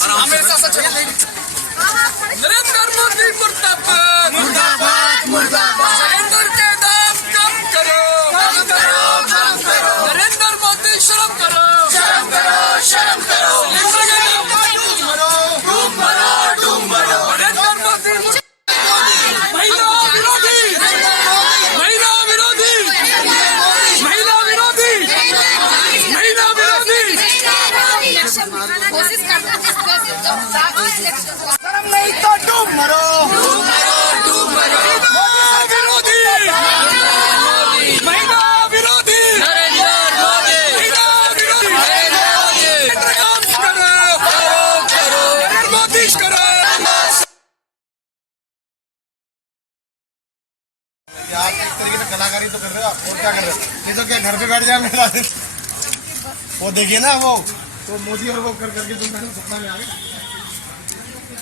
हमेशा सच नरेंद्र मोदी मुर्दाबाद मुर्दाबाद मुर्दाबाद सिलेंडर के दाम कम करो नरेंद्र मोदी शर्म करो शर्म करो सिलेंडर के दाम डूब मरो नरेंद्र मोदी महिला विरोधी कोशिश करते नहीं तो डूब मरो विरोधी महिला विरोधी नरेंद्र मोदी मोदी करो आप एक तरीके से कलाकारी तो कर रहे हो आप और क्या कर रहे हो नहीं तो क्या घर पे बैठ जाए मेरा वो देखिए ना वो तो मोदी और वो कर करके तुम सपना में आ गए।